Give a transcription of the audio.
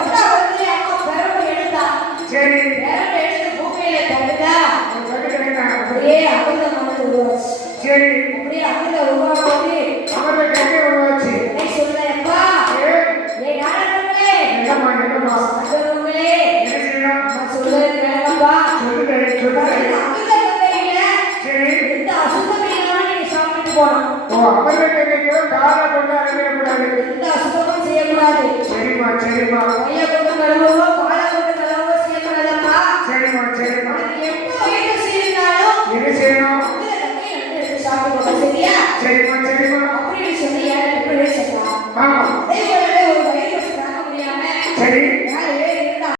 தொட்டா வந்து அம்மா பெரம்பு எடுத்தா. சரி. பெரம்பு எடுத்து பூமியில தடுத்தா. அப்படியே அமிர்த மனம் உருவாச்சு. சரி. அப்படியே அமிர்த உருவாச்சு. அமிர்த கட்டி உருவாச்சு. என்ன சொல்றேப்பா? ஏ நாடகங்களே. என்னம்மா என்னம்மா? சாதனங்களே. என்ன செய்யணும்? நான் சொல்றது கேளுங்கப்பா. சொல்லுங்க சொல்லுங்க. அமிர்த கங்கையில சரி. எந்த அசுத்தமையினாலும் நீங்க சாப்பிட்டு போகணும். ஓ அமிர்த கங்கைக்கு காலை கொண்டு அரைவிடக்கூடாது. எந்த அசுத்தமும் செய்யக்கூடாது. சரிம்மா சரிம்மா. கையை கொண்டு கழுவவோ காலை கொண்டு கழுவவோ செய்யக்கூடாதப்பா. சரிம்மா சரிம்மா. எப்போ வயிறு செய்யறாலும் என்ன செய்யணும்? அமிர்த கங்கையை எடுத்து சாப்பிட்டு சரியா? சரிம்மா சரிம்மா. அப்படின்னு சொன்னீங்க எப்படி சொல்றா? ஆமா. அதே போலவே ஒரு வயிறு தாங்க முடியாம சரி